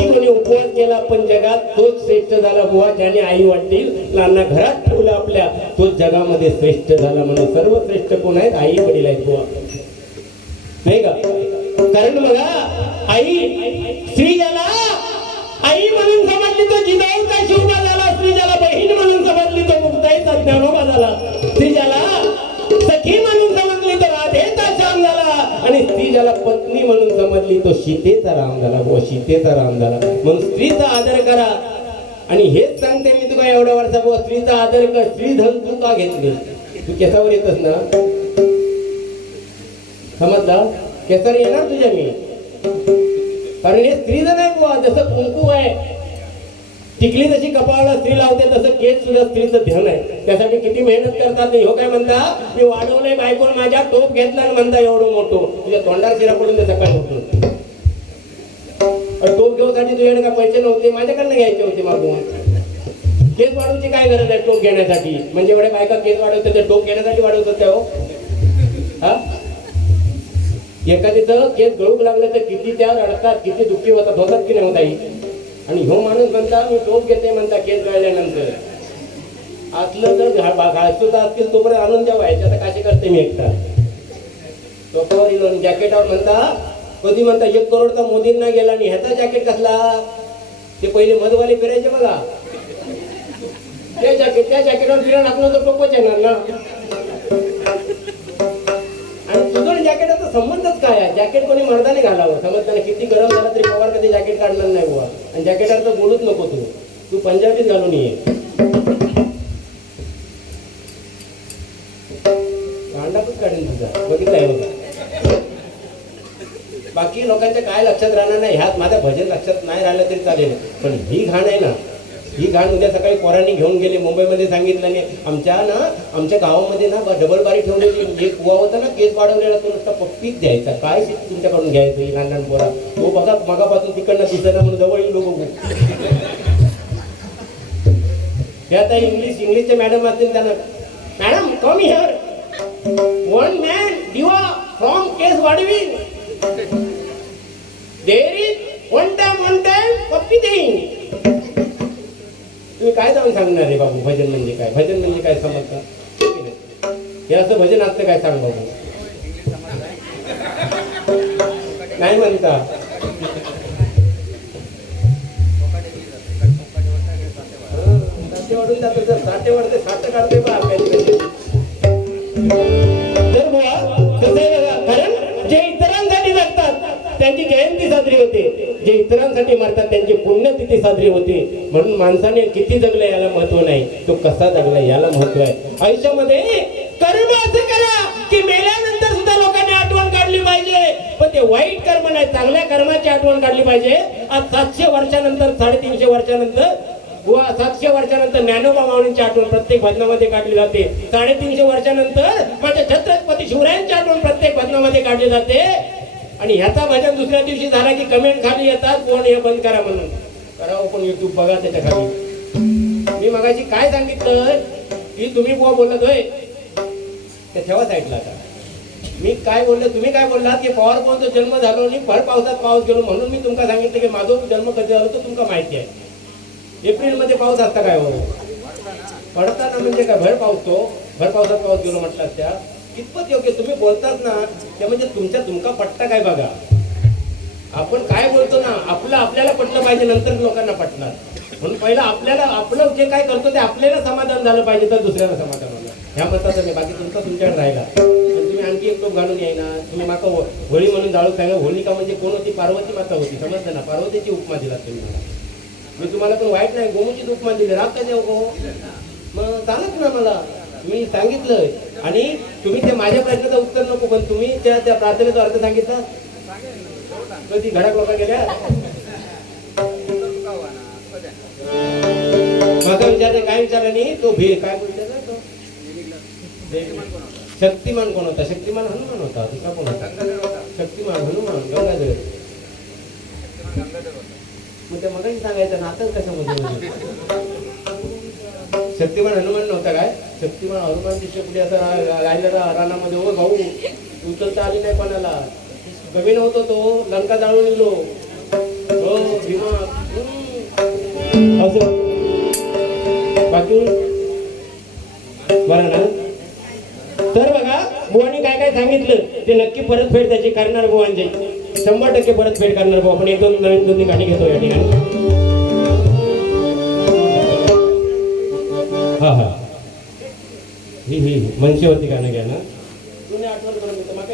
काही कोणी उपवास केला पण जगात तोच श्रेष्ठ झाला बुवा, ज्याने आई वाटतील मुलांना घरात ठेवलं आपल्या, तोच जगामध्ये श्रेष्ठ झाला. म्हणून सर्व श्रेष्ठ कोण आहेत? आई वडील आहेत बुवा, नाही का? कारण बघा, आई स्त्री ज्याला आई म्हणून समजली तो जिजाऊचा शिवबा झाला, स्त्री ज्याला बहीण म्हणून समजली तो मुक्ताईचा ज्ञानोबा झाला, स्त्री ज्याला सखी म्हणून समजली तो राधेचा श्याम झाला, आणि स्त्री ज्याला पत्नी म्हणून समजली तो सीतेचा राम झाला व सीतेचा राम झाला. म्हणून स्त्रीचा आदर करा. आणि हेच सांगते मी तुका एवढ्या वर्षा बुवा, स्त्रीचा आदर कर. स्त्री धन तू का घेतली? तू केसावर येतस ना, समजला? केसावर येणार तुझ्या मी, कारण हे स्त्री धन आहे बुवा. जसं कुंकू आहे, टिकली जशी कपाळाला स्त्री लावते, तसं केस सुद्धा स्त्रीचं ध्यान आहे. त्यासाठी किती मेहनत करतात. नाही हो काय म्हणता, मी वाढवलंय बायकोन माझ्या, टोप घेतला आणि म्हणता एवढं मोठं, तुझ्या तोंडार शिरा पडून ते सकाळी उठून टोप घेऊसाठी तुझ्याकडे काय पैसे नव्हते, माझ्याकडनं घ्यायचे होते मागून. केस वाढवची काय गरज आहे टोप घेण्यासाठी? म्हणजे एवढ्या बायका केस वाढवते ते टोप घेण्यासाठी वाढवत होत्या हो. हा, एखादीचं केस गळूक लागलं तर किती त्या रडतात, किती दुःखी होतात, होतात की नाही होताही. आणि हो माणूस म्हणता मी टोप घेते म्हणता केस गळल्यानंतर. असलं तर घालतो असतील तोपर्यंत आणून द्यावा. ह्याच्यात काशी करते मी एकटा. टोपावर येऊन जॅकेटावर म्हणता, कधी म्हणता 1 करोडचा मोदींना गेला आणि ह्याचा जॅकेट कसला? ते पहिले मधवाले फिरायचे बघा, त्या जॅकेटवर फिरा टाकलं तर टोपच येणार ना. आणि तुझं जॅकेटाचा संबंधच काय आहे? जॅकेट कोणी मर्दाने घालावं, समजताना किती गरम झाला तरी पवार कधी जॅकेट काढणार नाही बुवा. आणि जॅकेटावर तर बोलूच नको, तू पंजाबीच घालून ये. भांडापूच काढेल तुझा, बघितलाय बघा. बाकी लोकांच्या काय लक्षात राहणार नाही, ह्यात माझं भजन लक्षात नाही राहिलं तरी चालेल, पण ही घाण आहे ना, ही घाण उद्या सकाळी पोरांनी घेऊन गेले. मुंबईमध्ये सांगितलं नाही, आमच्या गावामध्ये ना डबल बारी ठेवलेली. एक कुवा होता ना केस वाढवलेला, तो नुसता पप्पीच द्यायचा. काय तुमच्याकडून घ्यायचं ही लहान लहान पोरा? तो बघा मगापासून तिकडनं दिसना म्हणून जवळ येईल बघू. हे आता इंग्लिशचे मॅडम असतील, त्यांना madam come here, 1 man diva from case वाढवीन. There is one time पप्पी देईन. तुम्ही काय जाऊन सांगणार रे बाबू? भजन म्हणजे काय? भजन म्हणजे काय समजता? हे असं भजन असतं काय? सांग बाबू. नाही म्हणता. वाढून जातो, जर साठे वाढते साठ काढते बा. कारण जे इतरांसाठी जगतात त्यांची जयंती साजरी होते, जे इतरांसाठी मरतात त्यांची पुण्यतिथी साजरी होते. म्हणून माणसाने किती जगलं याला महत्व नाही, तो कसा जगला याला महत्व आहे. आयुष्यामध्ये कर्म असं करा की मेल्यानंतर सुद्धा लोकांनी आठवण काढली पाहिजे. पण ते वाईट कर्म नाही, चांगल्या कर्माची आठवण काढली पाहिजे. आज 700 वर्षानंतर, 350 वर्षानंतर, 700 वर्षानंतर ज्ञानोबा माऊलींची आठवण प्रत्येक भजनामध्ये काढली जाते. 350 वर्षानंतर माझ्या छत्रपती शिवरायांची आठवण प्रत्येक भजनामध्ये काढली जाते. आणि ह्याचा भजन दुसऱ्या दिवशी झाला की कमेंट खाली येतात, कोण हे बंद करा म्हणून. करावं पण युट्यूब बघा त्याच्या खाली. मी मगाशी काय सांगितलं की तुम्ही बुवा बोलत होय ते ठेवा साईडला. आता मी काय बोललो, तुम्ही काय बोललात की पवार कोणतो जन्म झालो आणि भर पावसात पाऊस गेलो. म्हणून मी तुमका सांगितलं की माझा जन्म कधी झालो तो तुमका माहिती आहे. एप्रिलमध्ये पाऊस असता काय हो? पडताना म्हणजे काय भर पाऊस, तो भर पावसात पाऊस गेलो म्हटलं त्या कितपत योग्य तुम्ही बोलतात ना, ते म्हणजे तुमका पटता काय बघा. आपण काय बोलतो ना, आपल्याला पटलं पाहिजे, नंतर लोकांना पटणार. म्हणून पहिला आपलं जे काय करतो ते आपल्याला समाधान झालं पाहिजे, तर दुसऱ्याला समाधान झालं. ह्या मताचं नाही, बाकी तुमचा तुमच्याकडे राहिला. तुम्ही आणखी एक टोप घालून यायना. तुम्ही माका होळी म्हणून जाळू सांगा. होलिका म्हणजे कोण होती? पार्वती माता होती, समजलं ना. पार्वतीची उपमा दिला तुम्ही मला. मी तुम्हाला पण वाईट नाही, गोमूचीच उपमा दिली. राग का देऊ गो? मग चालत ना मला, मी सांगितलं. आणि तुम्ही ते माझ्या प्रश्नाचं उत्तर नको, पण तुम्ही त्या प्रार्थनेचा अर्थ सांगितला. कधी घरात लोक गेल्या माझा विचार काय विचारला नाही तो काय बोलतो तो शक्तिमान कोण होता? शक्तिमान हनुमान होता. दुसरा कोण होता? शक्तिमान हनुमान गंगाधर. मग त्या मगाशी सांगायचं नातच कशामध्ये? शक्तिमान हनुमान नव्हता काय? शक्तिमान हनुमानची शेपटी असं राहिलेला रानामध्ये. हो भाऊ उचलता आली नाही कोणाला. कमी नव्हतो तो, लंका जाळून गेलो. हो भीमा असं बाकी बरं ना. तर बघा बुवानी काय काय सांगितलं ते नक्की परतफेड त्याची करणार बुवांची 100% परतफेड करणार बुवा. आपण एक दोन नवीन दोन्ही गाणी घेतो या ठिकाणी. हा हा ही मनशेवरती गाणं घ्या ना. तुम्ही आठवण करून देतो मग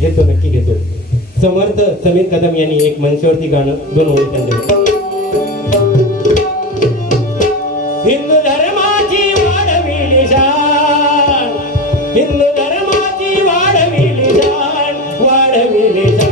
घेतो नक्की घेतो. समर्थ समीर कदम यांनी एक मनशेवरती गाणं 2 ओळी त्यांचे. हिंदू धर्माची वाढविली शान, हिंदू धर्माची वाढविली शान, वाढविली शान.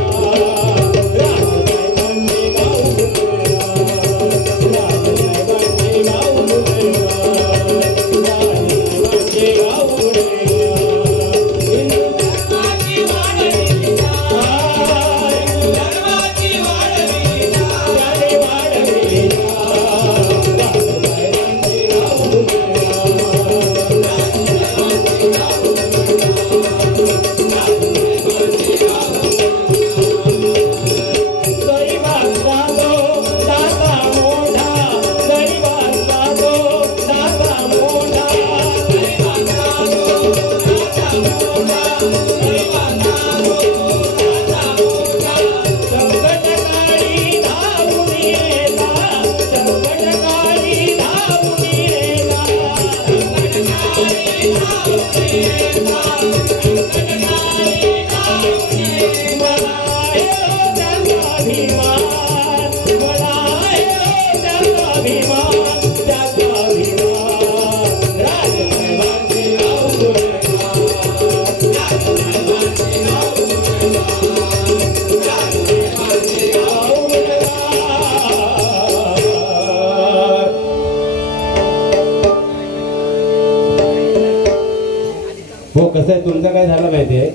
हो कसं आहे तुमचं काय झालं माहिती आहे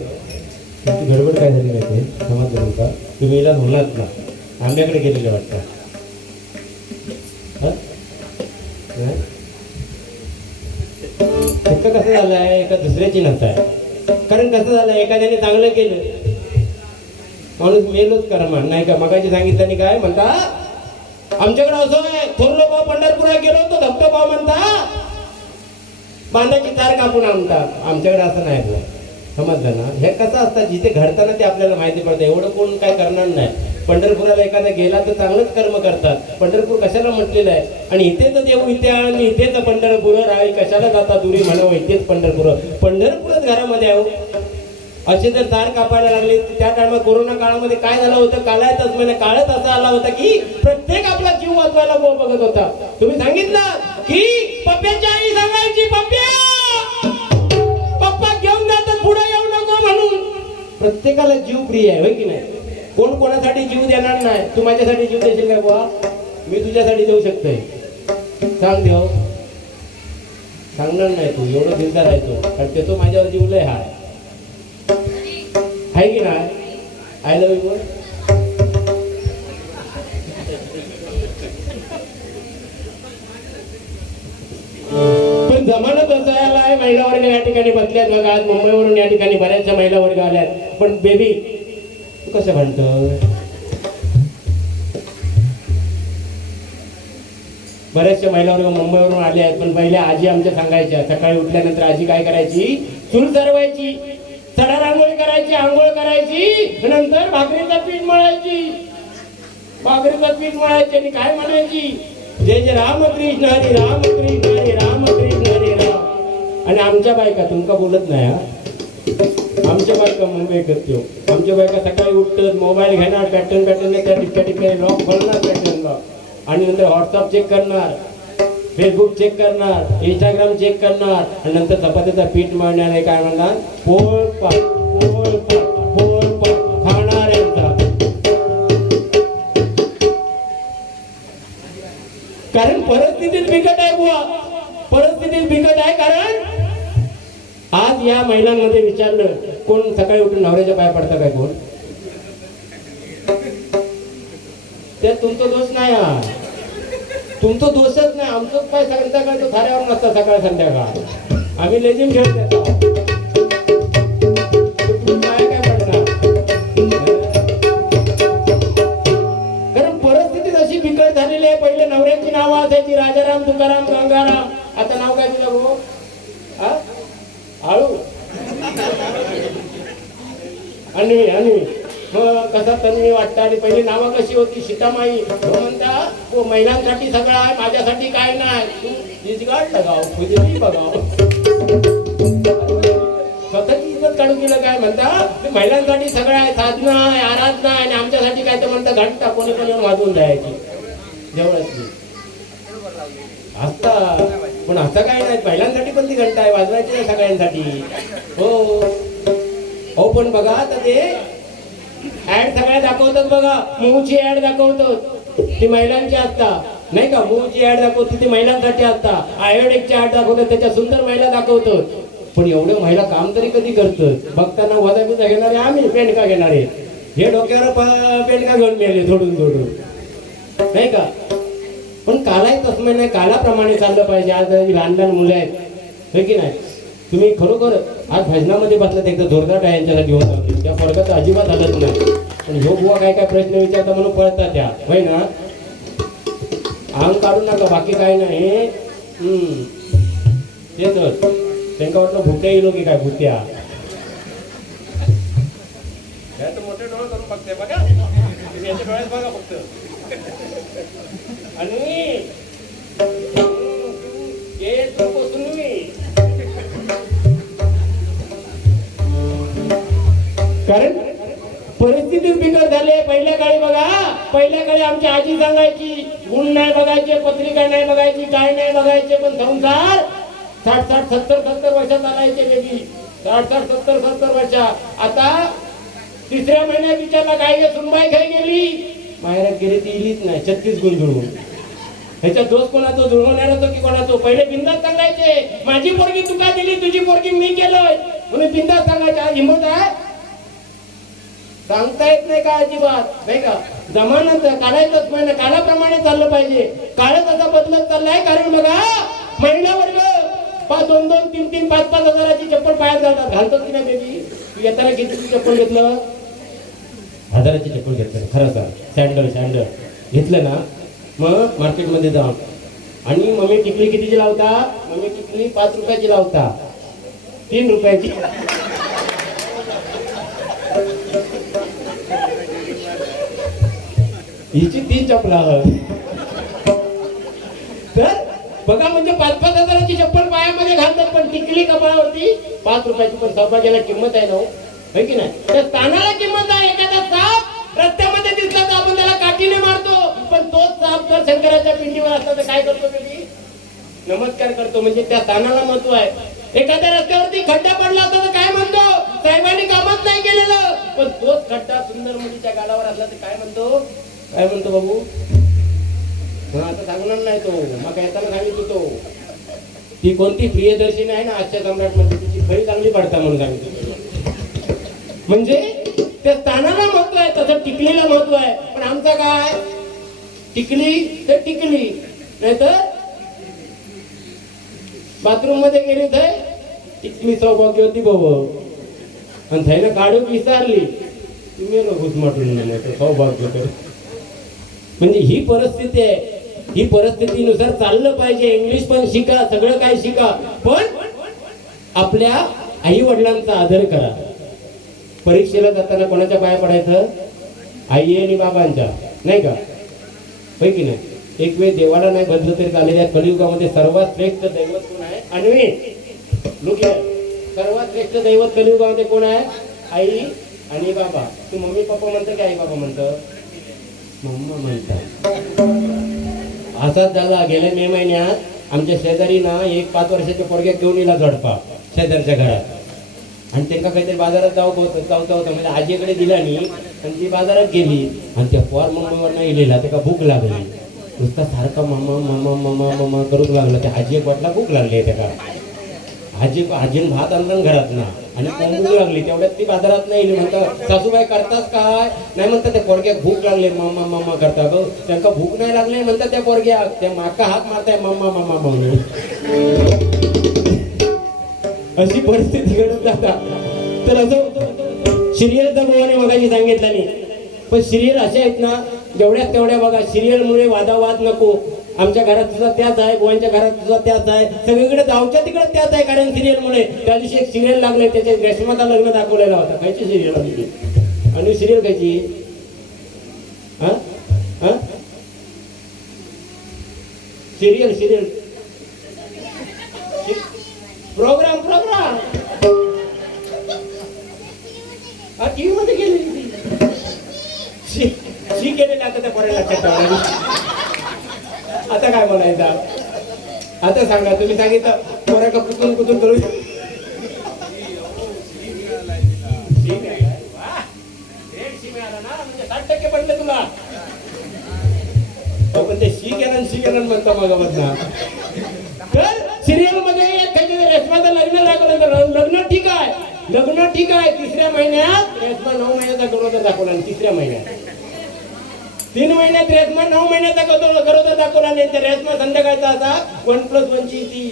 तुमची गडबड काय झाली माहिती आहे समजलं तुमचा तुम्ही इलाज होणार ना आंब्याकडे गेलेले वाटतं. इतकं कसं झालं आहे एका दुसऱ्याची नसा आहे. कारण कसं झालं एखाद्याने चांगलं केलं माणूस मेलोच कर्मा नाही का. मगाशी सांगितलं काय म्हणता आमच्याकडे असं आहे थोरलो भाऊ पंढरपूरला गेलो होतो धबधबा भाऊ म्हणता बांधाची तार कापून आणतात. आमच्याकडे असं नाही आपलं समजलं ना. हे कसं असतं जिथे घडताना ते आपल्याला माहिती पडतं. एवढं कोण काय करणार नाही. पंढरपुराला एखादा गेला तर चांगलंच कर्म करतात. पंढरपूर कशाला म्हटलेलं आहे आणि इथेच देऊ इथे आणि इथेच पंढरपूर राही कशाला जाता दुरी म्हणावं इथेच पंढरपूर पंढरपूरच घरामध्ये आहे. असे जर तार कापायला लागले त्या टायमात कोरोना काळामध्ये काय झालं होतं काळातच म्हणजे काळच असा आला होता की प्रत्येक आपला जीव वाचवायला बघत होता. तुम्ही सांगितलं की पप्प्याची आई सांगायची पप्प्या पप्पा घेऊन जातात पुढे येऊ नको म्हणून. प्रत्येकाला जीव प्रिय आहे होय की नाही. कोण कोणासाठी जीव देणार नाही. तू माझ्यासाठी जीव देशील का बुवा मी तुझ्यासाठी देऊ शकतोय सांग देव सांगणार नाही तू एवढं दिलदार आहे तो कारण ते तो माझ्यावर जीव लय हाय आहे की नाही. I love you. पण जमाना तसा आलाय महिला वर्ग या ठिकाणी बसल्यात बघा. आज मुंबईवरून या ठिकाणी बऱ्याचशा महिला वर्ग आल्यात. पण बेबी तू कसं म्हणतो बऱ्याचशा महिला वर्ग मुंबईवरून आल्या आहेत. पण पहिल्या आजी आमच्या सांगायच्या सकाळी उठल्यानंतर आजी काय करायची चूल सरवायची सडा रांगोळी करायची आंघोळ करायची नंतर भाकरीचं पीठ मळायची आणि काय म्हणायची जय जय रामकृष्ण हरी रामकृष्ण हरी रामकृष्ण हरी राम. आणि आमच्या बायका तुमका बोलत नाही आमच्या बायका मुंबई करतो. आमच्या बायका सकाळी उठतात मोबाईल घेणार पॅटर्न त्या ठिकाणी लॉक खोलणार पॅटर्न लॉक आणि नंतर व्हॉट्सअप चेक करणार फेसबुक चेक करणार इंस्टाग्राम चेक करणार आणि नंतर चपातीचा पीठ मळणार काय म्हणणार पोळपाट खाणाऱ्यांचा. कारण परिस्थितीत बिकट आहे बुवा परिस्थितीत बिकट आहे. कारण आज या महिलांमध्ये विचारलं कोण सकाळी उठून नवऱ्याच्या पाय पडतं काय कोण त्यात तुमचा दोष नाही तुमचं दोषच नाही आमचं काय संध्याकाळ तो थाऱ्यावर नसता सकाळ संध्याकाळ आम्ही लेझिम खेळत येतो. काय पडणार नावं असायची, राजाराम, तुकाराम, गंगाराम. आता नाव काय तुझं भाऊ? आळू आणि मग कसा तन्वी वाटतं. आणि पहिली नावं कशी होती? सीतामाई. म्हणता तो महिलांसाठी सगळं आहे, माझ्यासाठी काय नाही. तू निजगाड लगाव, खुजली बघाव. स्वतःची इज्जत काढून गेलं. काय म्हणता? महिलांसाठी सगळं आहे, साधना आहे, आराधना आहे, आणि आमच्यासाठी काय तर म्हणता घंटा कोणी कोणी वाजवून द्यायची देवळातली असता. पण असं काय नाही, महिलांसाठी पण ती घंटा आहे, वाजवायची नाही सगळ्यांसाठी. हो पण बघा आता ते ऍड सगळ्या दाखवतात बघा. मूची ऍड दाखवतात ती महिलांची असता नाही का. मूची ऍड दाखवते ती महिलांसाठी असता. आयोडेकची ऍड दाखवतात त्याच्या सुंदर महिला दाखवतात. पण एवढं महिला काम तरी कधी करतात? बघताना वजा बिजा घेणारे आम्ही, पेंडका घेणारे. हे डोक्यावर पेंडका घेऊन मेले झोडून नाही का. पण कालाही तसं नाही, कालाप्रमाणे चाललं पाहिजे. आज लहान लहान मुलं आहेत हे की नाही. तुम्ही खरोखर आज भजनामध्ये बसलात एकदा जोरदार आहे यांच्यासाठी घेऊन जातो. त्या फरकाचं अजिबात हालत नाही. पण ह्यो बुवा काय काय प्रश्न विचारता म्हणून पळतात त्या, होय ना. अंग काढू नका, बाकी काय नाही. तेच त्यांना वाटलं भुट्या येलो की काय. भुट्या मोठे डोळे करून बघते बघा, डोळ्यात बघा फक्त. आणि कारण परिस्थितीच बिकट झाले. पहिल्या काळी बघा, पहिल्या काळी आमची आजी सांगायची गुण नाही बघायचे, पत्रिका नाही बघायची, काय नाही बघायचे, पण संसार 60-70 वर्षात आलायचे बेबी. 60-70 वर्ष. आता तिसऱ्या महिन्यात विचारला काय गे सुनबाई काय गेली, माहेरात गेली ती इलीच नाही. 36 गुण जुळवून. ह्याच्यात दोष कोणाचा? जुळवणार होतो की कोणाचा? पहिले बिंदास सांगायचे माझी पोरगी तुका दिली, तुझी पोरगी मी केलोय म्हणून बिंदास सांगायचे. आज हिंमत आहे? सांगता येत नाही का अजिबात नाही का. जमानत काढायचंच नाही, काळाप्रमाणे चाललं पाहिजे. काळ तसा बदलत चाललाय. कारण बघा महिला वर्ग 2-2, 3-3, 5-5 हजाराची चप्पल पायात घालतात. घालतात की नाही बेबी? तू येताना कितीची चप्पल घेतलं? 1000ची चप्पल घेतलं. खरं सांग. सँडल घेतलं ना. मग मार्केटमध्ये जाऊन आणि मम्मी टिकली कितीची लावता? मम्मी टिकली 5 रुपयाची लावता, 3 रुपयाची. हिची 3 चपला. तर बघा म्हणजे 5-5 हजाराची चप्पल पायामध्ये घालतात, पण टिकली कपाळावरती 5 रुपयाची. पण सौभाग्याला किंमत आहे ना, हो की नाही? त्या स्थानाला किंमत आहे. एखादा साप रस्त्यामध्ये दिसला तर आपण त्याला काठीने मारतो, पण तोच साप जर शंकराच्या पिंडीवर असला तर काय करतो बेबी? नमस्कार करतो. म्हणजे त्या स्थानाला महत्व आहे. एखाद्या रस्त्यावरती खड्डा पडला असता तर काय म्हणतो? साहेबांनी कामच नाही केलेलं. पण तोच खड्डा सुंदर मुलीच्या गालावर असला तर काय म्हणतो? काय म्हणतो बाबू? आता सांगणार नाही तो, मग येताना सांगितलं तो. ती कोणती प्रियदर्शिनी आहे ना आजच्या सम्राट मध्ये, तिची खरी चांगली पडता म्हणून सांगितलं. म्हणजे त्या स्थानाला महत्व आहे, तसं टिकलीला महत्व आहे. पण आमचा काय? टिकली तर टिकली, नाहीतर बाथरूम मध्ये गेली तर टिकली सौभाग्यवती भाऊ आणि थैला काढून विचारली तुम्ही घुसमाटून सौभाग्य कर. म्हणजे ही परिस्थिती आहे. ही परिस्थितीनुसार चाललं पाहिजे. इंग्लिश पण शिका, सगळं काय शिका, पण आपल्या आई वडिलांचा आदर करा. परीक्षेला जाताना कोणाच्या पाया पडायचं? आई आणि बाबांच्या, नाही का? होय की नाही? एक वेळ देवाला नाही बदलं तरी चालेल. या कलियुगामध्ये सर्वात श्रेष्ठ दैवत कोण आहे? अन्वी लोक, सर्वात श्रेष्ठ दैवत कलियुगामध्ये कोण आहे? आई आणि बाबा. तू मम्मी पप्पा म्हणतं की आई बाबा म्हणतं? मम्मा म्हणतात. असाच झाला गेल्या मे महिन्यात आमच्या शेजारी ना एक 5 वर्षाच्या पोरग्यात घेऊन येला झडपा शेजारच्या घरात. आणि त्यांना काहीतरी बाजारात जावं होतं म्हणजे आजीकडे दिला नाही आणि ती बाजारात गेली आणि त्या पोर मम्मीवर नाही लिहिला. त्याला भूक लागली. नुसता सारखा मम्मा मम्मा मम्मा मम्मा करूच लागला. त्या आजी एक वाटला भूक लागली त्याला. आजीन भात आणलं घरात ना आणि भूक लागली. तेवढ्यात ती बाजारात नाही येईल. म्हणतात सासूबाई करतास काय? नाही म्हणतात त्या पोरग्याक भूक लागले मम्मा मम्मा करता. ग त्यांना भूक नाही लागली म्हणतात त्या पोरग्या. त्या माका हात मारताय मम्मा मम्मा म्हणून. अशी परिस्थिती घडत जातात. तर असं सिरियलचा भावाने मगाशी सांगितलं नाही, पण सिरियल अशा आहेत ना जेवढ्याच तेवढ्या बघा सिरियलमुळे वादावाद नको. आमच्या घरात सुद्धा त्याच आहे, गोवांच्या घरात सुद्धा त्याच आहे, सगळीकडे जाऊच्या तिकडे त्याच आहे. कारण सिरियलमुळे त्या दिवशी एक सिरियल लागले, त्याच्या रेशमाचा लग्न दाखवलेला होता. खायची सिरियल आमची आणि सिरियल खायची सिरियल सिरियल प्रोग्राम टीव्ही मध्ये गेली शी केलेली. आता त्या पोराला लक्षात ठेवणार. आता काय बोलायचं, आता सांगा. तुम्ही सांगितलं पोरा का कुतून कुतून करू. म्हणजे 60% पडले तुला. पण ते शी केलं म्हणतो मग ना. तर सिरियल मध्ये रेशमाचं लग्न दाखवलं. लग्न ठीक आहे, लग्न ठीक आहे. 3ऱ्या महिन्यात रेशमा 9 महिन्याचा गरोदर दाखवला. 3ऱ्या महिन्यात 3 महिन्यात रेशमा 9 महिन्याचा गरोदर दाखवला. नाही तर रेशमा संध्याकाळचा असा 1+1 ची ती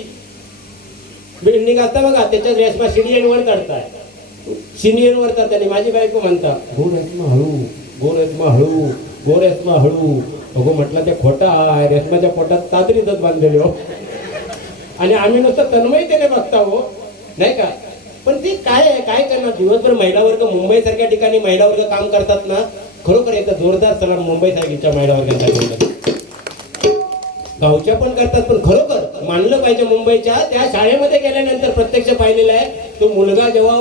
बिल्डिंग असता बघा, त्याच्यात रेशमा सिरियलवर चढताय. सिरियलवर चढताना माझी बायको म्हणता गो रेशमा हळू, गो रेशमा हळू, गो रेशमा हळू. अगो म्हटलं ते खोटा आहे. रेशमाच्या पोटात चादरीतच बांधलेले हो. आणि आम्ही नुसतं तन्मयतेने बघता हो, नाही का. पण ते काय करणार. दिवसभर महिला वर्ग मुंबई सारख्या ठिकाणी महिला वर्ग काम करतात ना. खरोखर एकदा जोरदार सलाम मुंबई सारख्या महिला वर्गांसाठी. गावच्या पण करतात, पण खरोखर मानलं पाहिजे. मुंबईच्या त्या शाळेमध्ये गेल्यानंतर प्रत्यक्ष पाहिलेला आहे. तो मुलगा जेव्हा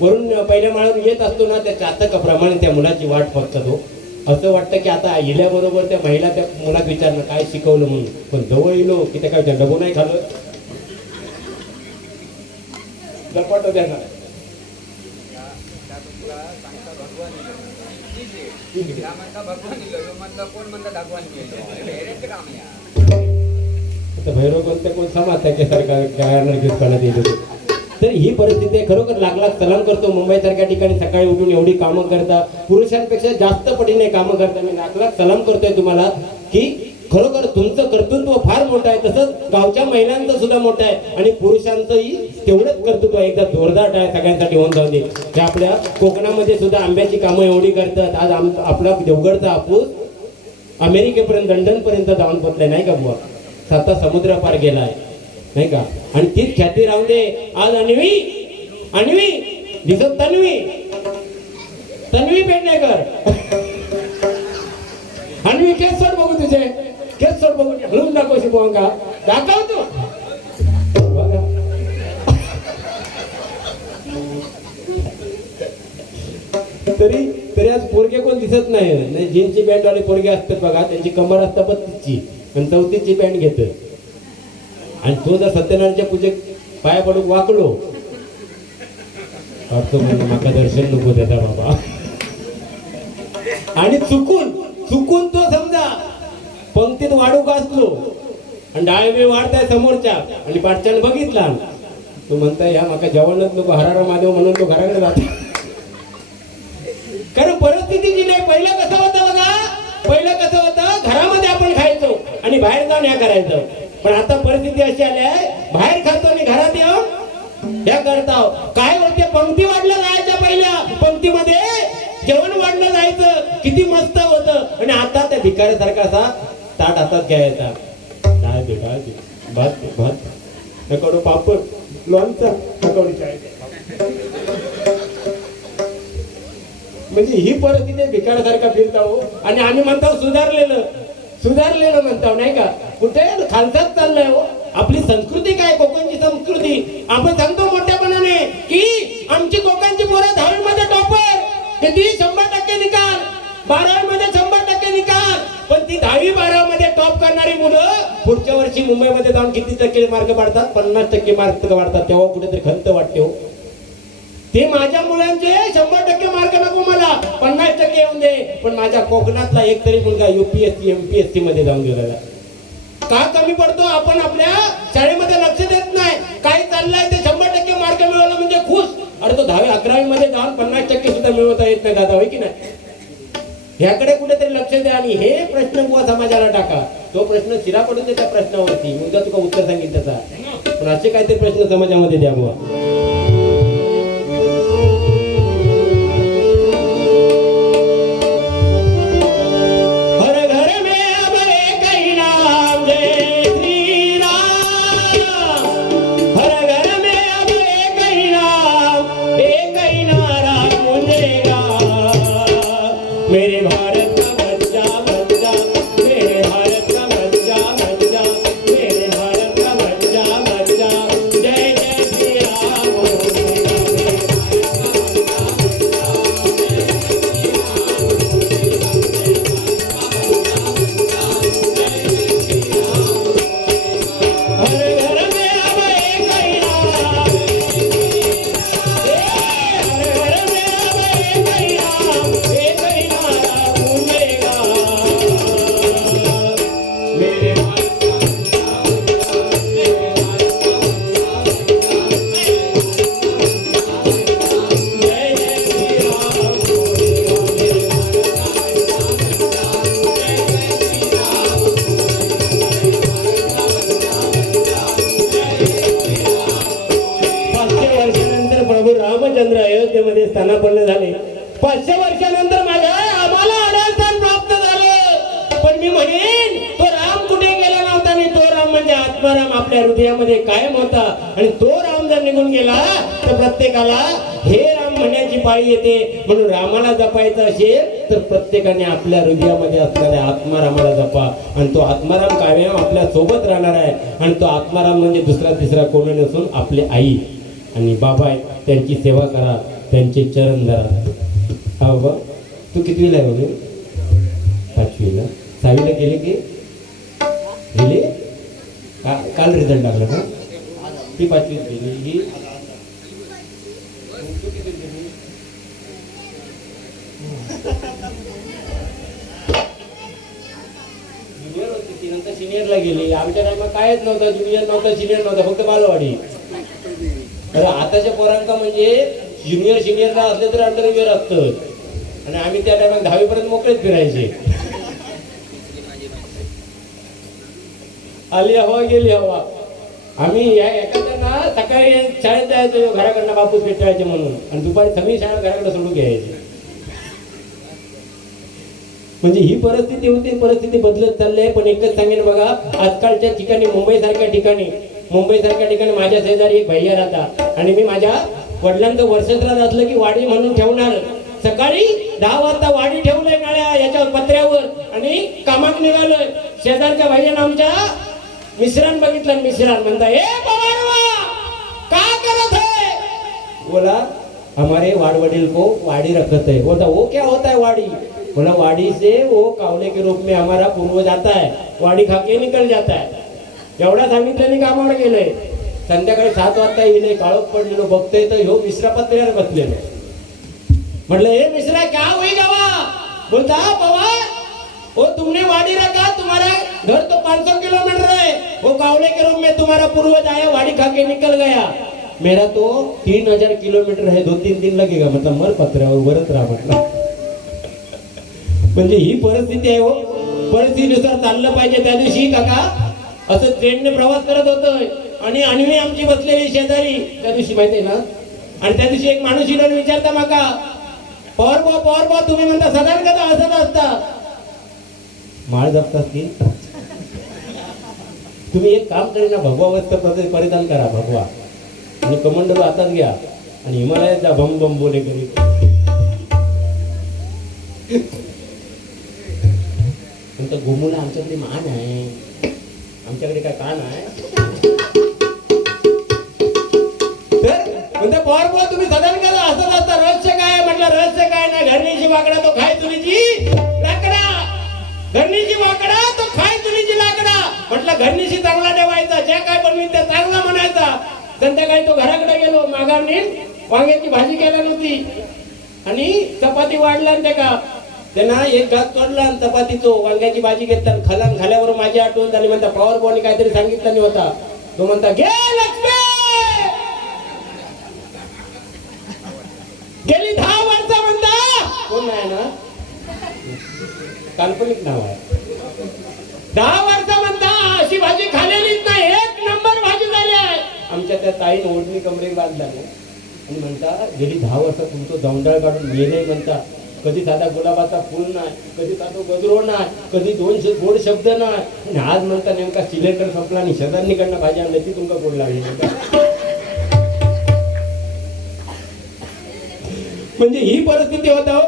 वरून पहिल्या माळावर येत असतो ना, त्या चातकाप्रमाणे त्या मुलाची वाट बघतो तो. असं वाटतं की आता इल्याबरोबर त्या महिला त्या मुलात विचारणं काय शिकवलं म्हणून. पण जवळ येलो की ते काय डबो नाही खाल्लं, झपाट द्यायला. भैरव कोणत्या कोण समाज त्याच्यासारखा येत. तर ही परिस्थिती खरोखर लाख सलाम करतो. मुंबई सारख्या ठिकाणी सकाळी उठून एवढी कामं करता, पुरुषांपेक्षा जास्त पटीने कामं करता. मी लाख सलाम करतोय तुम्हाला की खरोखर तुमचं कर्तृत्व फार मोठं आहे. तसंच गावच्या महिलांचं सुद्धा मोठं आहे आणि पुरुषांचंही तेवढंच कर्तृत्व एकदा जोरदार आहे. सगळ्यांसाठी होऊन जाऊ दे. हे आपल्या कोकणामध्ये सुद्धा आंब्याची कामं एवढी करतात. आज आपला देवगडचा हापूस अमेरिकेपर्यंत, लंडनपर्यंत जाऊन पोचलाय, नाही का बुवा. 7 समुद्र पार गेलाय, नाही का. आणि तीच ख्याती राहून दे. आज अन्वी दिसत तन्वी पेडणेकर. अन्वी केस सोड बघू, तुझे केस सोड बघू. हळून दाखव शिकवा दाखव तू. तरी आज पोरगे कोण दिसत नाही. जीन्सची पॅन्ट वाले पोरगे असतात बघा, त्यांची कमर असता 32ची आणि 34ची पॅन्ट घेत. आणि तो जर सत्यनारायणच्या पूजेत पाया पडून वाकलो वाटतो म्हणजे माका दर्शन नको देता बाबा. आणि चुकून तो समजा पंक्तीत वाढू असलो आणि डाळबे वाढताय समोरच्या आणि पाठच्याने बघितला, तो म्हणताय ह्या माका जेवणच नको, हरारा महादेव म्हणून तो घराकडे जातो. कारण परिस्थिती जी नाही. पहिलं कसं होतं बघा, पहिलं कसं होतं, घरामध्ये आपण खायचो आणि बाहेर जाऊन ह्या करायचं. पण आता परिस्थिती अशी आली आहे, बाहेर खातो आणि घरात येऊन ह्या करताव. काय होते, पंक्ती वाढलं जायच्या, पहिल्या पंक्तीमध्ये जेवण वाढलं जायचं, किती मस्त होतं. आणि आता त्या भिकाऱ्यासारखा असा ताट हातात घ्यायचा. काय बेटा भात नकडो, पापड, लोणचं, नकडो चाय. म्हणजे ही परिस्थिती भिकाऱ्यासारखा फिरता हो. आणि आम्ही म्हणतो सुधारलेलं म्हणतो, नाही का. कुठे खालसाच चाललंय हो. आपली संस्कृती काय, कोकणची संस्कृती. आपण सांगतो मोठ्यापणाने की आमची कोकणची पोरं 10वी मध्ये टॉपर, किती 100% निकाल, 12वी मध्ये 100% निकाल. पण ती 10वी 12वी मध्ये टॉप करणारी मुलं पुढच्या वर्षी मुंबईमध्ये जाऊन किती टक्के मार्क पाडतात, 50% मार्क वाढतात. तेव्हा कुठेतरी खंत वाटते हो. ते माझ्या मुलांचे 100% मार्क नको, मला 50% येऊन दे. पण माझ्या कोकणातला एक तरी मुलगा UPSC MPSC मध्ये जाऊन गेलेला. का कमी पडतो आपण, आपल्या शाळेमध्ये लक्ष देत नाही. काय चाललंय ते 100% मार्क मिळवलं म्हणजे खुश. अरे तो 10वी 11वी मध्ये जाऊन 50% सुद्धा मिळवता येत नाही दादा, होय की नाही. ह्याकडे कुठेतरी लक्ष द्या. आणि हे प्रश्न बुवा समाजाला टाका. तो प्रश्न शिरा पडून दे त्या प्रश्नावरती. मुद्दा तुका उत्तर सांगितलं त्याचा. पण असे काहीतरी प्रश्न समाजामध्ये द्या बुवा. आपल्या हृदयामध्ये कायम होता. आणि तो राम जर निघून गेला तर प्रत्येकाला हे राम म्हणण्याची पाळी येते. म्हणून रामाला जपायचं असेल तर प्रत्येकाने आपल्या हृदयामध्ये असणाऱ्या आत्मारामाला जपा. आणि तो आत्माराम कायम आपल्या सोबत राहणार आहे. आणि तो आत्माराम म्हणजे दुसरा तिसरा कोणी नसून आपले आई आणि बाबा आहेत. त्यांची सेवा करा, त्यांचे चरण धरा. हा बाबा, तू कितवीला आहे वगैरे? 5वीला. 6वीला गेले की गेले काल रिझल्ट लागला का? ती 5वीत गेली. ही ज्युनियर होती ती, नंतर सिनियरला गेली. आमच्या टाइमात कायच नव्हतं, ज्युनियर नव्हतं, सिनियर नव्हतं, फक्त बालवाडी. तर आताच्या पोरांका म्हणजे ज्युनियर सिनियरला असले तर अंडरविअर असतं. आणि आम्ही त्या टायमात 10वी पर्यंत मोकळेच फिरायचे. आली हवा गेली हवा. आम्ही या एखाद्या ना सकाळी शाळेत जायचो घराकडनं बापूस भेटायचे म्हणून, आणि दुपारी सगळी शाळा घराकडे सोडून घ्यायची. म्हणजे ही परिस्थिती होती. परिस्थिती बदलत चालली आहे. पण एकच सांगेन बघा, आजकालच्या ठिकाणी मुंबई सारख्या ठिकाणी माझ्या शेजारी एक भैया राहतात. आणि मी माझ्या वडिलांचं वर्षश्राद्ध असलं की वाडी म्हणून ठेवणार. सकाळी 10 वाजता वाडी ठेवलंय नाळ्या याच्यावर पत्र्यावर आणि कामात निघालोय. शेजारच्या भैयानं आमच्या मिश्रण बघितलं. मिश्रण म्हणता, ए बाबा का करत है? बोला, हमारे वाडवडिल को वाड़ी रखत है. बोलता, वो क्या होता है वाड़ी? बोला, वाड़ी से वो कावले के रूप में हमारा पूर्वज आता है, वाड़ी खा के निकल जाता है. एवढा सांगितलं कामावर गेलंय. संध्याकाळी 7 वाजता येईल, काळोख पडलेलो बघतोय तर ह्यो मिश्रा पत्र्यावर बसलेलो. म्हटलं, हे मिश्रा क्या हुई गवा? बोलता, बाबा वो तुमने वाड़ी रखा, तुम्हारा घर तो 500 किलोमीटर है, वो कावले के रूप में तुम्हारा पूर्वज आया, वाड़ी खा के निकल गया. मेरा तो 3000 किलोमीटर है, 2-3 दिन लगेगा. मतलब मर पत्र्यावर वरच राहा म्हटलं. म्हणजे ही परिस्थिती आहे हो. परिस्थितीनुसार चाललं पाहिजे. त्या दिवशी काका असं ट्रेनने प्रवास करत होतोय आणि अन्वी आमची बसलेली शेजारी त्या दिवशी, माहिती आहे ना. आणि त्या दिवशी एक माणूस येऊन विचारता माका, पवार बा तुम्ही म्हणता सदान कदा हसत असता? माळ जपतात की तुम्ही एक काम करी ना, भगवा वस्त्र परिधान करा, भगवा, आणि कमंडल हातात घ्या आणि हिमालयात जा, बम बम बोले करी. गोमुला आमच्याकडे मान आहे, आमच्याकडे काय कान आहे. तर पवार तुम्ही सदन केला असत असता. रहस्य काय? म्हटलं रहस्य काय नाही. घरणीची वाकडा तो खाय चुलीची लाकडा, घरणीची वाकडा तो खाय चुलीची लाकडा. म्हटलं घरणीशी चांगला ठेवायचा, ज्या काय बनवीन त्या चांगला म्हणायचा. संध्याकाळी तो घराकडे गेलो, मागावनी वांग्याची भाजी केला नव्हती आणि चपाती वाढला. आणि त्यांना एक घात तोडला आणि चपातीचो वांग्याची भाजी घेतला. खाल्यावर माझी आठवण झाली. म्हणता, पवार बॉनी काहीतरी सांगितलं नाही होता. तो म्हणता, घे लक्ष्मी, गेली 10 वर्ष म्हणता. कोण नाही ना, काल्पनिक नाव आहे. 10 वर्ष म्हणता अशी भाजी खाल्लेलीच नाही, 1 नंबर भाजी झाली आहे. आमच्या त्या ताईने ओढणी कमरेत बांधला आणि म्हणता, गेली 10 वर्ष तुमचं दौंडाळ काढून गेले. म्हणता, कधी साधा गुलाबाचा फुल नाही, कधी साधो गजरो नाही, कधी 2 गोड शब्द नाही. आणि आज म्हणता नेमका सिलेंडर संपला आणि शेजारणीकडनं भाजी आणली ती तुमका गोड लागली. म्हणजे ही परिस्थिती होता.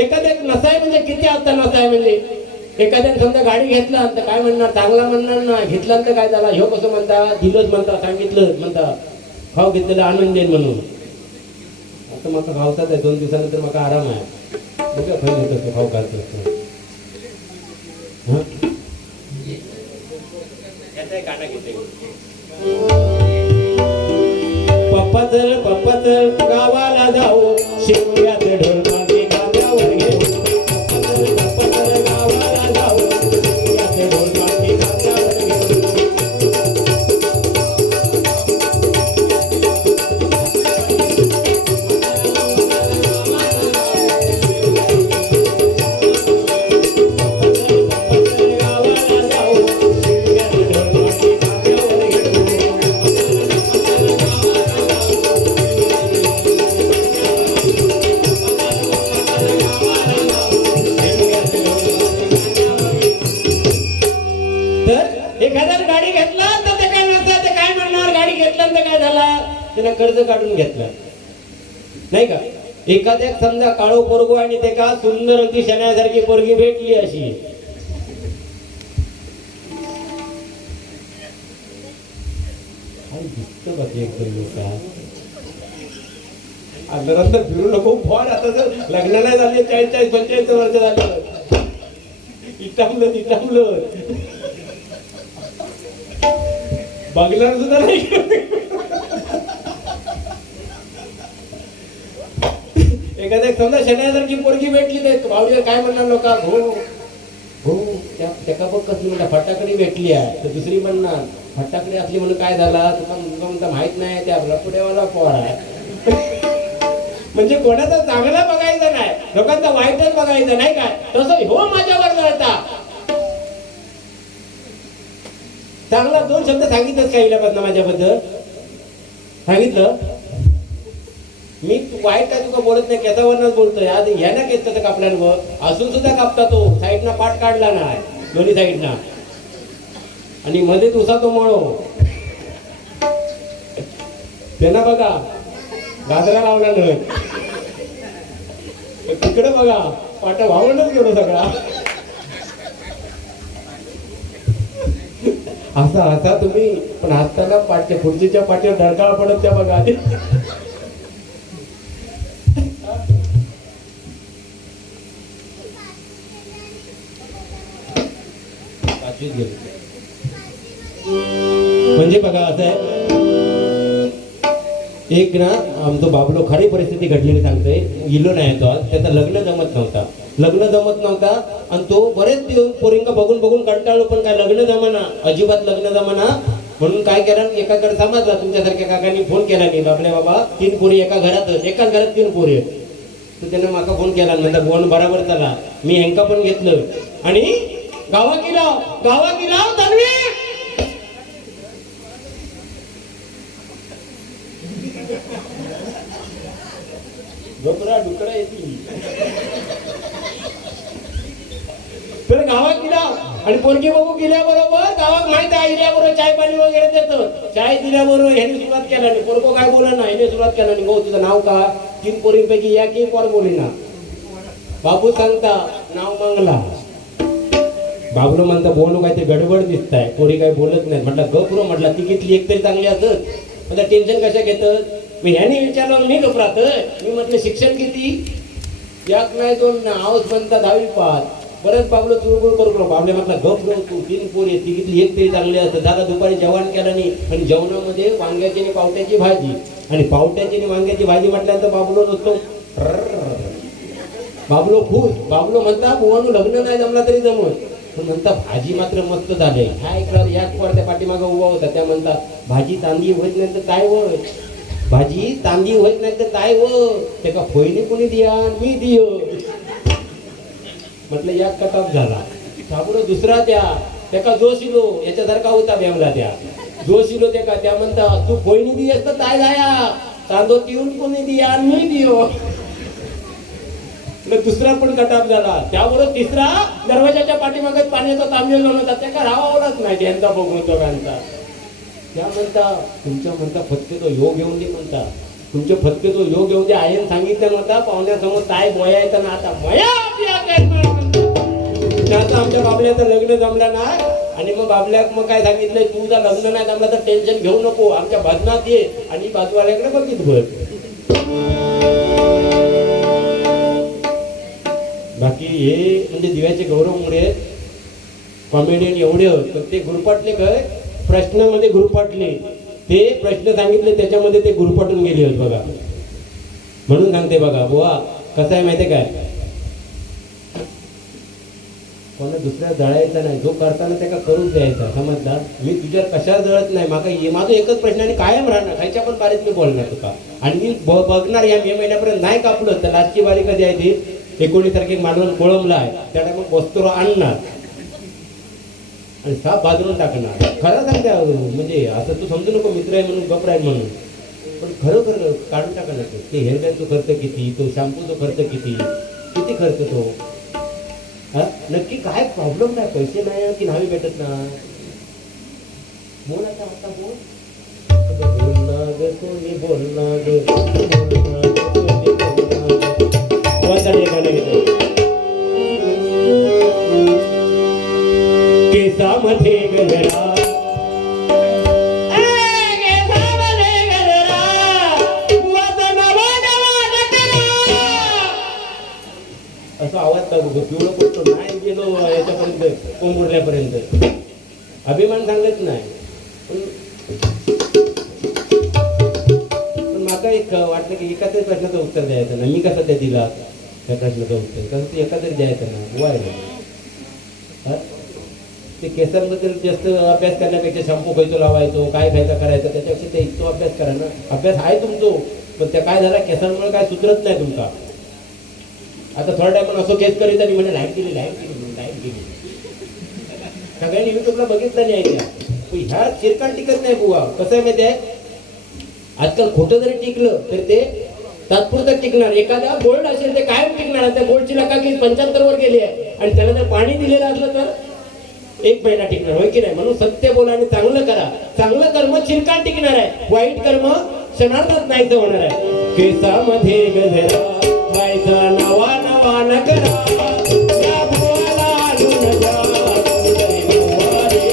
एखाद्या नसाय म्हणजे किती आता नसाय. म्हणजे एखाद्याने समजा गाडी घेतला तर काय म्हणणार, चांगला म्हणणार ना. घेतल्यानंतर काय झाला, ह्यो कसं म्हणता, दिलंच म्हणता, सांगितलं म्हणता, खाऊ घेतलेला आनंद देईन म्हणून. आता मला खावतात आहे, 2 दिवसानंतर मला आराम आहे. बघा खाऊ घेत असतो, खाऊ घालत असतो. पप्पा चल गावाला जाऊ, शिवयात ढोल मागे गावावर घेऊ. पप्पा चल गावाला जाऊ, शिवयात ढोल मागे गावावर घेऊ. त्यांना कर्ज काढून घेतलं नाही का. एखाद्या समजा काळो पोरगो आणि ते का सुंदर होती शण्यासारखी पोरगी भेटली अशी दिसत बघ एकदम लोका अंदरांतर फिरू नको फार. आता जर लग्न नाही झाले 40-45 वर्ष झालं इटामलं बघणार सुद्धा नाही. एखाद्या समजा शण्यासारखी पोरगी भेटली ते भावडीवर काय म्हणणार लोक हो हो त्या बघ कसली म्हणता फटाकडी भेटली आहे. तर दुसरी म्हणणार फटाकडी असली म्हणून काय झाला तुला मुलगा म्हणता माहित नाही त्या लपड्यावाला पोर आहे. म्हणजे कोणाचा चांगला बघायचा नाही लोकांचा वाईटच बघायचं नाही काय. तसं हो माझ्यावर जळता चांगला 2 शब्द सांगितलंच काही बद्दल माझ्याबद्दल सांगितलं मी वाईट काय तुका बोलत नाही केसावरनच बोलतोय. आज ह्याना केस कसं कापल्यावर असून सुद्धा कापता तो साईडना पाठ काढला नाही दोन्ही साईडना आणि मध्ये तुसा तो मळो त्यांना बघा गाजरा लावला नाही तिकडे बघा पाटा वावरच गेलो सगळा. असा तुम्ही पण हसताना पाठच्या खुर्चीच्या पाठीवर धडकाळ पडत त्या बघा आधी. म्हणजे बघा असं आहे एक ना आमचं बाबलो खरी परिस्थिती घडलेली सांगतोय. इलो नाही तो त्याचं लग्न जमत नव्हता आणि तो बरेच दिवस पोरींका बघून कंटाळलो पण काय लग्न जमाना अजिबात लग्न जमाना. म्हणून काय केला एकाकडे समजला तुमच्यासारख्या काकांनी फोन केला नाही बाबल्या बाबा 3 पोरी एकाच घरात 3 पोरी आहेत. तर त्यानं माका फोन केला म्हणता बोन बराबर चला मी हेंका पण घेतलं आणि गावा गेला तन्वी डुकरा येतील तर गावात गेला आणि पोरगी बघू गेल्याबरोबर गावात माहिती आईल्याबरोबर चाय पाणी वगैरे देतं. चाय दिल्याबरोबर ह्याने सुरुवात केला नाही पोरगो काय बोला ना ह्याने सुरुवात केला नाही. गो तुझं नाव का 3 पोरींपैकी या की पोर बोलीना बाबू सांगता नाव मंगला. बाबलो म्हणता बोलू काय ते गडबड दिसताय पोरी काय बोलत नाही. म्हटलं गप्रो म्हटलं ती किती एक तरी चांगली असत म्हटलं टेन्शन कशा घेत. मी ह्याने विचारलं मी घबरात मी म्हटलं शिक्षण किती याक नाही 2 हाऊस म्हणता 10वी पास. बरंच बाबलो चुळबुळ करू बाबले म्हटलं गप्रो तू 3 पोरी ती किती एक तरी चांगली असत. दादा दुपारी जेवण केलं नाही आणि जेवणामध्ये वांग्याची आणि पावट्याची भाजी आणि पावट्याची आणि वांग्याची भाजी म्हटल्यानंतर बाबलो नसतो बाबलो खुश. बाबलो म्हणता बुवानं लग्न नाही जमला तरी जमत पण म्हणता भाजी मात्र मस्त झाले. ह्या ऐकला याच पोर त्या पाठीमागं उभा होता त्या म्हणतात भाजी तांदी होत नाही तर काय होय भाजी तांदी होत नाही तर काय हो ते का फोईने कोणी दिया मी दियो. म्हटलं यात कटाप झाला साबुडो दुसरा त्या जोशिलो याच्यासारखा होता बेवला त्या जोशिलो त्या म्हणता तू फोईने दी असत काय जाया तांदो तिळून कोणी दिया मी दियो. दुसरा पण कटाप झाला त्याबरोबर तिसरा दरवाजाच्या पाठीमागे पाण्याचा तांबेल होता त्या का राहावलाच नाही त्यांचा बघून तो त्यांचा त्या म्हणता तुमच्या म्हणता फटके तो योग येऊन दे म्हणता तुमचे फटके तो योग येऊन दे आयन सांगितलं म्हणता पाहुण्यासमोर काय मोया येतं ना आता मया आमच्या बाबल्याचं लग्न जमलं ना आणि मग बाबल्याक मग काय सांगितलंय तुझा लग्न नाही जमला तर टेन्शन घेऊ नको आमच्या भजनात ये आणि बाजूवाल्याकडे बघित बघ. बाकी हे म्हणजे दिव्याचे गौरव मुळे कॉमेडियन एवढे तर ते गुरपाटले काय प्रश्नामध्ये गुरपाटले ते प्रश्न सांगितले त्याच्यामध्ये ते गुरपाटून गेले होते बघा. म्हणून सांगते बघा बुवा कसं आहे माहितीये काय कोणा दुसऱ्या जळायचा नाही जो करताना त्याला करूच द्यायचा समजला. मी तुझ्या कशा जळत नाही माझा एकच प्रश्न आणि कायम राहणार खायच्या पण बारीत मी बोलणार तुका आणि मी बघणार या मे महिन्यापर्यंत नाही कापलं तर लास्टची बारी कधी आहे ती 19 तारखेक मालवण कोळंबला आहे त्याला मग वस्तू आणणार आणि साप बाजून टाकणार. खरं सांगते म्हणजे असं तू समजू नको मित्र आहे म्हणून गप्र आहे म्हणून पण खरं काढून टाका ते हेअरबॅगचा खर्च किती तो शॅम्पूचा खर्च किती खर्च तो नक्की काय प्रॉब्लेम नाही पैसे नाही की नाही भेटत ना बोल आता बोल बोलना ग कोणी बोलना ग बोलना ग कोणी बोलना ग. वाचाडे गाणं घेतलं. केसामध्ये गजरा असं आवाज पिवळं पडतो नाही गेलो याच्यापर्यंत कोंबुरल्यापर्यंत अभिमान सांगत नाही. पण माका एक वाटलं की एका तरी प्रश्नाचं उत्तर द्यायचं ना. मी कसं त्या दिला त्या प्रश्नाचं उत्तर कसं ते एका तरी द्यायचं ना. वाय ते केसांबद्दल जास्त अभ्यास करण्यापेक्षा शॅम्पू खायचो लावायचो काय खायचा करायचं त्याच्यापेक्षा ते तो अभ्यास करा ना. अभ्यास आहे तुमचो पण त्या काय झाला केसांमुळे काय सुधरत नाही तुमचा. आता थोड्या टाइम असं केस करीत आणि म्हणे लाईट गेली लाईट गेली लाईट गेली. सगळ्यांनी युट्यूबला बघितलं नाही त्या ह्या चिरकाल टिकत नाही बुवा. कसं आहे माहिती आहे आजकाल खोटं जरी टिकलं तर ते तात्पुरतं टिकणार. एखादा गोल्ड असेल ते कायम टिकणार. त्या गोल्डची लकाकी 75 वर गेली आहे आणि त्याला जर पाणी दिलेलं असलं तर 1 महिना टिकणार होय की नाही. म्हणून सत्य बोला आणि चांगलं करा. चांगलं कर्म चिरकाल टिकणार आहे. वाईट कर्म क्षणार्धात नाहीच होणार आहे. केसामध्ये गजरा बायचा नवा नवा न करा या भुवाला आणून जा नवारे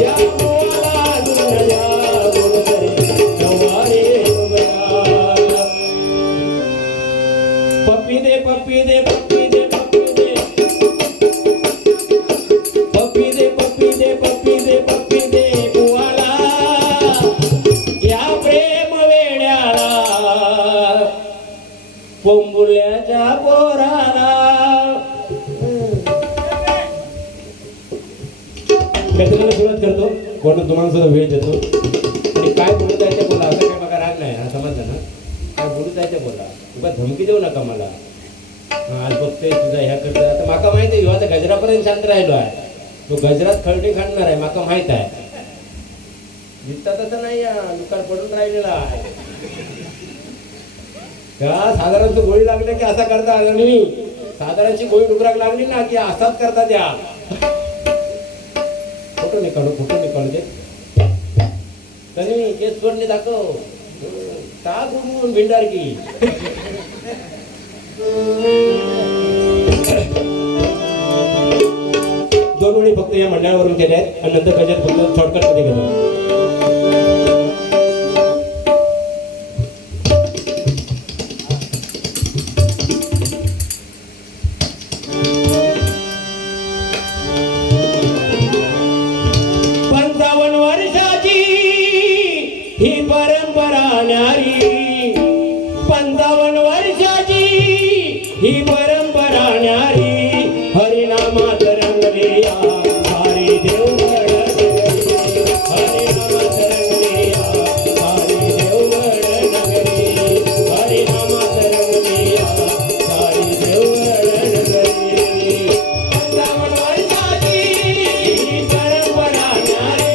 या भुवाला आणून जा पप्पी दे पप्पी दे पप्पी दे पप्पी दे पप्पी दे पप्पी दे पप्पी दे पप्पी दे बुवाला या प्रेम वेड्याला पोंबुल्याच्या पोराला. गजराला सुरुवात करतो कोण तुम्हाला सुद्धा वेळ देतो आणि काय बोलत आहे ते बोला. असं काय बघा राग नाही हा समजलं ना. काय बोलत आहे ते बोला. तुला धमकी देऊ नका मला. आज बघतोय तुझा ह्या करता आता माका माहित आहे आता गजरापर्यंत शांत राहिलो आहे. तो गजरात खळणी खाणार आहे माका माहित आहे. दिसता तसं नाही दुकान पडून राहिलेला आहे. साधारण तू गोळी लागली की असा करता मी साधारणची गोळी डुकराक लागली ना की असाच करता त्या फोटो निकाल दे तरी केस सोडणे दाखव टाक उडवून भिंडार की. दोन वेळी फक्त या मंडळावरून केले आहेत आणि नंतर गजर फक्त शॉर्टकट मध्ये गेलो. ही परंपरा न्यारी 55 वर्षाची ही परंपरा न्यारी हरिनामात रंगले या हरी देवगड नगरी हरिनामात रंगले या हरी देवगड नगरी हरिनामात रंगले या हरी देवगड नगरी 55 वर्षाची ही परंपरा न्यारी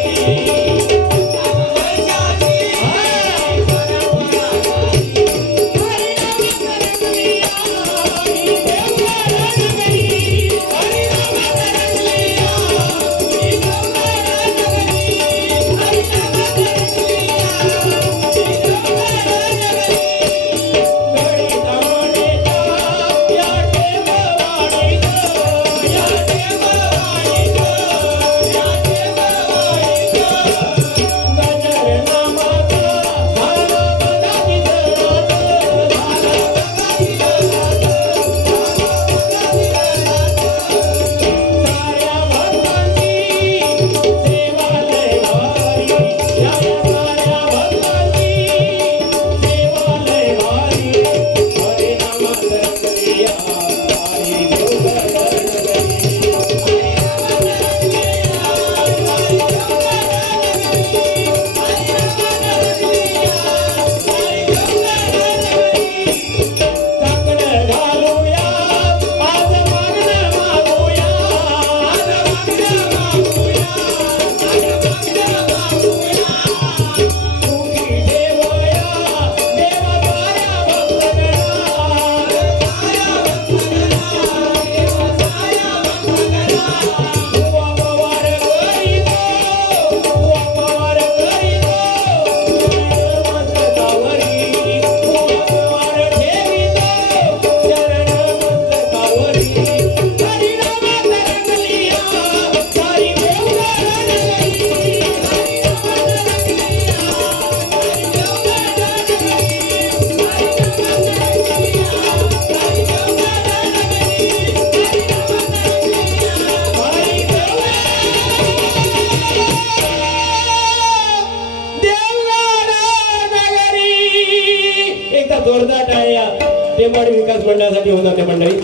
एकाच मंडळासाठी होऊन जाते मंडळी.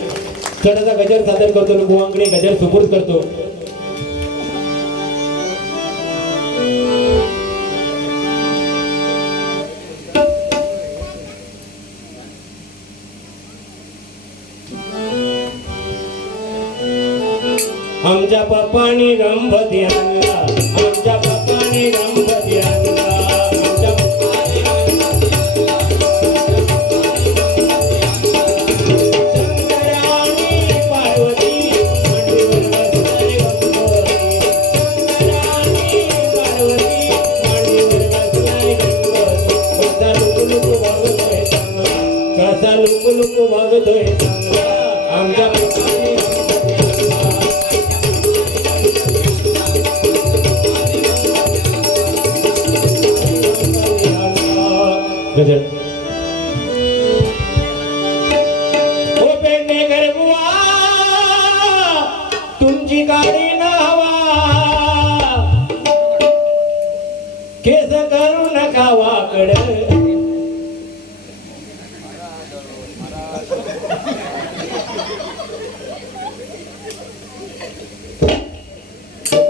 चढाचा गजर सादर करतो आणि बुवांकडे गजर सुपूर्द करतो. आमच्या बापाने गणपती आणला, आमच्या बापाने गणपती आणला, आमच्या बापाने शंकर आणि पार्वती मांडीवर बसलाय गणपती, शंकर आणि पार्वती मांडीवर बसलाय गणपती. कसा लुकलुक वागतोय चांगला, कसा लुकलुक वागतोय चांगला, आमच्या बापाने गजर. ओ पेडणेकर बुवा तुमची गाडी न हवा, केस करू नका वाकड,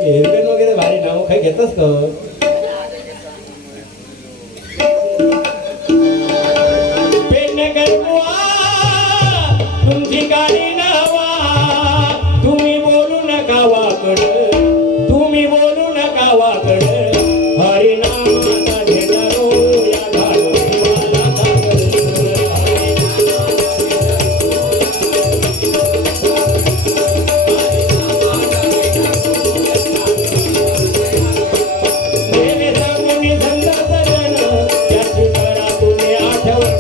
हेअरबँड वगैरे भारी नाव काही घेतच का? तुमची गाडी न हवा, तुम्ही बोलू नका वाकड, तुम्ही बोलू नका वाकड, हरिनामाचा झेंडा रो या घाडोळीवाला सागर. देवे सांगून संत सजन याची करा तुम्ही आठवण,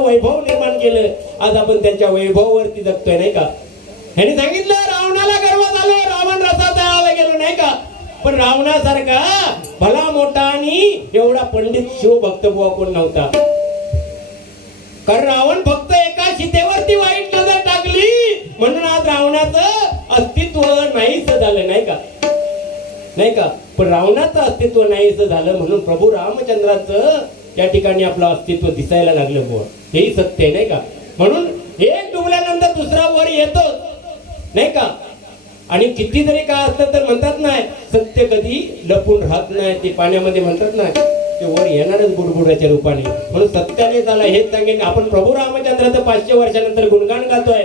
वैभव निर्माण केलं. आज आपण त्यांच्या वैभवावरती जगतोय नाही का? ह्याने सांगितलं रावणाला गर्व झालो, रावण रसा तळाला गेलो नाही का? पण रावणासारखा भला मोठा आणि एवढा पंडित शिवभक्त बुवा कोण नव्हता. कारण रावण फक्त एका सीतेवरती वाईट नजर टाकली म्हणून आज रावणाचं अस्तित्व नाहीच झालं नाही का? नाही का? पण रावणाचं अस्तित्व नाहीच झालं म्हणून प्रभू रामचंद्राचं त्या ठिकाणी आपलं अस्तित्व दिसायला लागलं बुवा. हेही सत्य आहे नाही का? म्हणून एक डुबल्यानंतर दुसरा वर येतो नाही का? आणि किती जरी काय असतं तर म्हणतात नाही सत्य कधी लपून राहत नाही, ते पाण्यामध्ये म्हणतात नाही ते वर येणारच बुडबुडाच्या रूपाने. म्हणून सत्याने झाला हेच सांगेन. आपण प्रभू रामचंद्राचं 500 वर्षानंतर गुणगान गातोय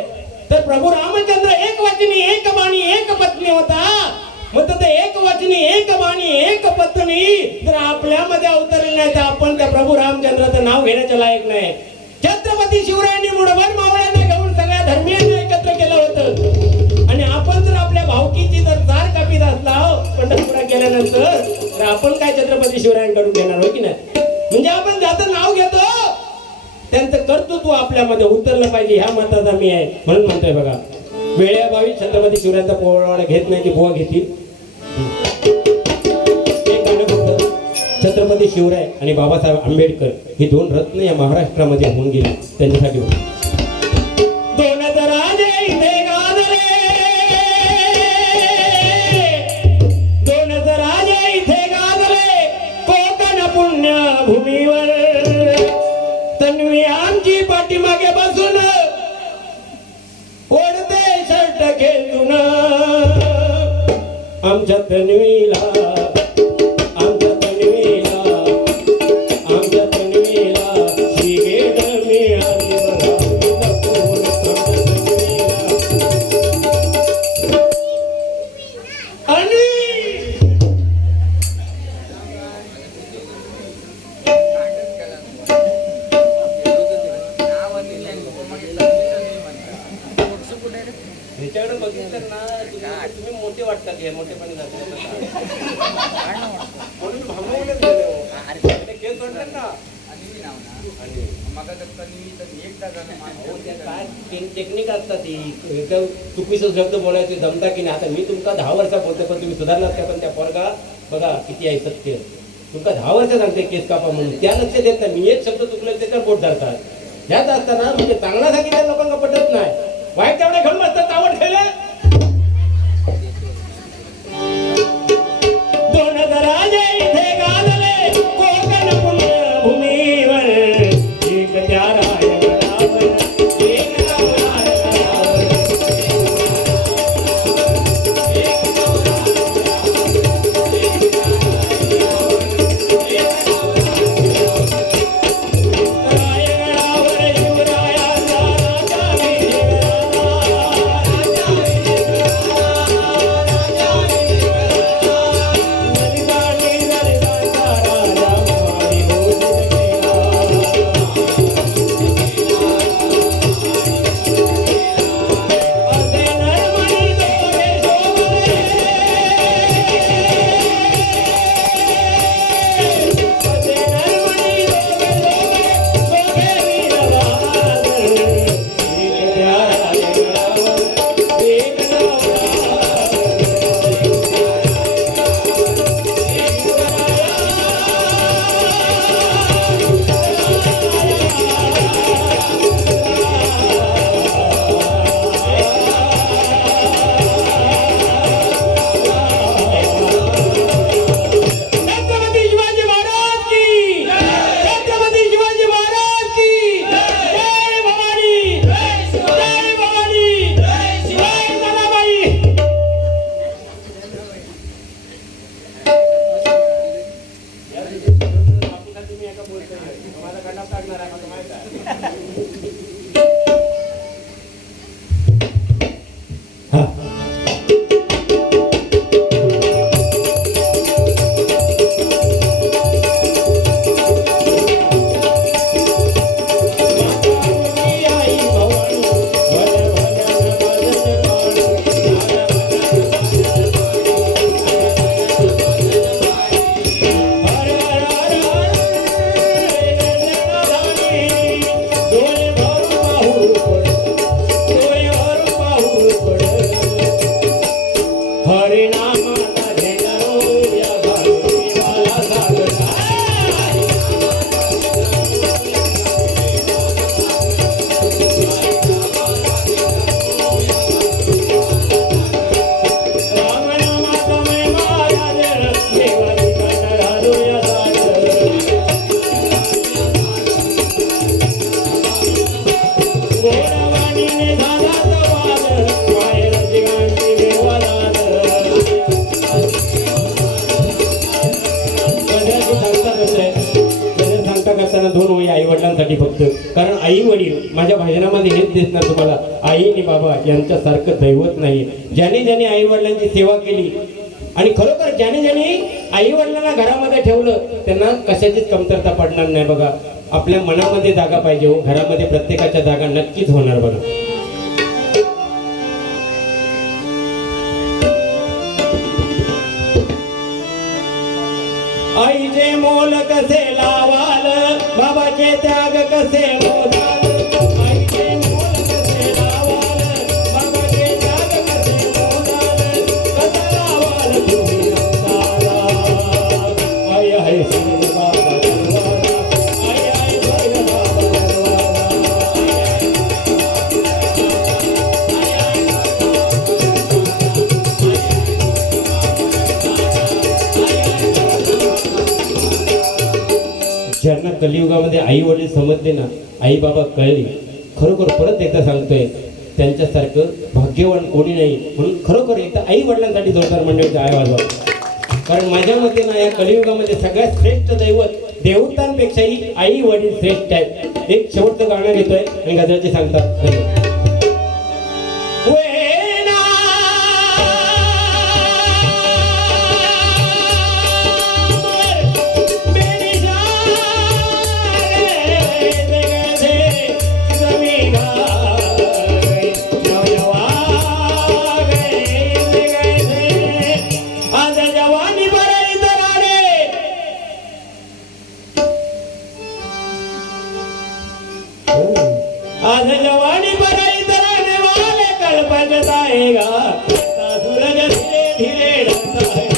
तर प्रभू रामचंद्र एक वचनी एक बाणी एक पत्नी होता. मग ते एक वचनी एक बाणी एक पत्नी जर आपल्यामध्ये अवतरले नाही तर आपण त्या प्रभू रामचंद्राचं नाव घेण्याच्या लायक नाही. छत्रपती शिवरायांनी मुठभर मावळ्यांना घेऊन सगळ्या धर्मीयांना एकत्र केलं होतं आणि आपण जर आपल्या भावकीची जर तार कापीत असला पंढरपुरात गेल्यानंतर तर आपण काय छत्रपती शिवरायांकडून घेणार हो की नाही? म्हणजे आपण ज्याचं नाव घेतो त्यांचं कर्तृत्व आपल्यामध्ये उतरलं पाहिजे ह्या मताचा मी आहे. म्हणून म्हणतोय बघा वेळेअभावी छत्रपती शिवरायांचा पोवाडा घेत नाही की बुवा घेतील. एक गाणं फक्त छत्रपती शिवराय आणि बाबासाहेब आंबेडकर ही दोन रत्न या महाराष्ट्रामध्ये होऊन गेली त्यांच्यासाठी. दोन राजे इथे गाजले आमच्या तन्वीला आमच्या तन्वीला आमच्या तन्वीला शिगेड मिळाली बघा जपून आमच्या तन्वीला आणि ह्याच्याकडे बघितलं ना तुम्ही मोठे वाटतात हे मोठेपणे जातात म्हणून भांबवलेच गेले हो. ते केस वाटतात ना काय टेक्निक असतात ती एकदम चुकीचं शब्द बोलायचे जमता की नाही. आता मी तुमका 10 वर्षा बोलतो पण तुम्ही सुधारलात का? पण त्या पोरगा बघा किती आहे सत्य. तुमका 10 वर्ष सांगते केस कापा म्हणून त्या लक्ष देत नाही. मी एक शब्द चुकलं त्याच्यावर पोट धरतात. ह्याच असताना म्हणजे चांगला सांगितल्या लोकांना पटत नाही. वाईट तेवढे घेऊन बसतात आवड ठेवलं. 2000 इथे गाजले कोकण पुण्यभूमीवर एक त्या रायगडावर एक नवरा आई वडिलांसाठी फक्त. कारण आई वडील माझ्या भाषणामध्ये हेच दिसणार तुम्हाला. आई आणि बाबा यांच्यासारखं दैवत नाही. ज्याने ज्याने आई वडिलांची सेवा केली आणि खरोखर ज्याने ज्याने आई वडिलांना घरामध्ये ठेवलं त्यांना कशाचीच कमतरता पडणार नाही. बघा आपल्या मनामध्ये जागा पाहिजे हो. घरामध्ये प्रत्येकाच्या जागा नक्कीच होणार. बघा आईचे मोल कसे लावाल, बाबाचे त्याग कसे मोजाल. आईचे मोल कसे लावाल, बाबाचे त्याग कसे मोजाल. कसा लावाल तुम्ही अंगाला. आई आहे सिंग बाबा दरवाजा, आई आहे सिंग बाबा दरवाजा. ज्यांना कलियुगामध्ये आई वडील समजले ना, आई बाबा कळली, खरोखर परत एकदा सांगतोय त्यांच्यासारखं भाग्यवान कोणी नाही. म्हणून खरोखर एकदा आई वडिलांसाठी जोरदार मंडळीचा आय वाजवा. कारण माझ्या मते ना या कलियुगामध्ये सगळ्यात श्रेष्ठ दैवत देवतांपेक्षाही आई वडील श्रेष्ठ आहेत. एक शेवटचं गाणं घेतोय आणि गजराचे सांगतात. आज जवानी बराई तराने वाले कल पछताएगा, सूरज धीरे धीरे ढलता है.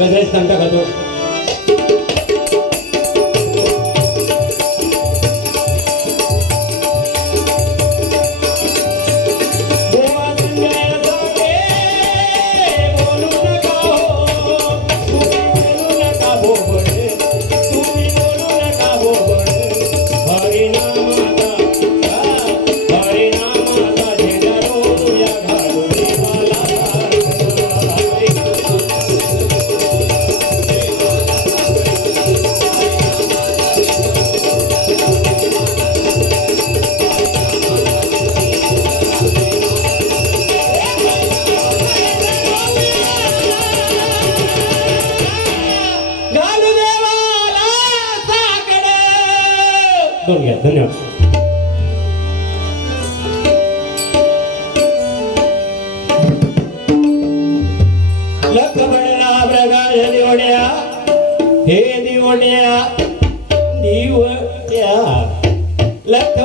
गजरेश सांगता खातो. धन्यवाद. लख बडला प्रकाश दिवड्या हे दिवड्या दिवड्या लख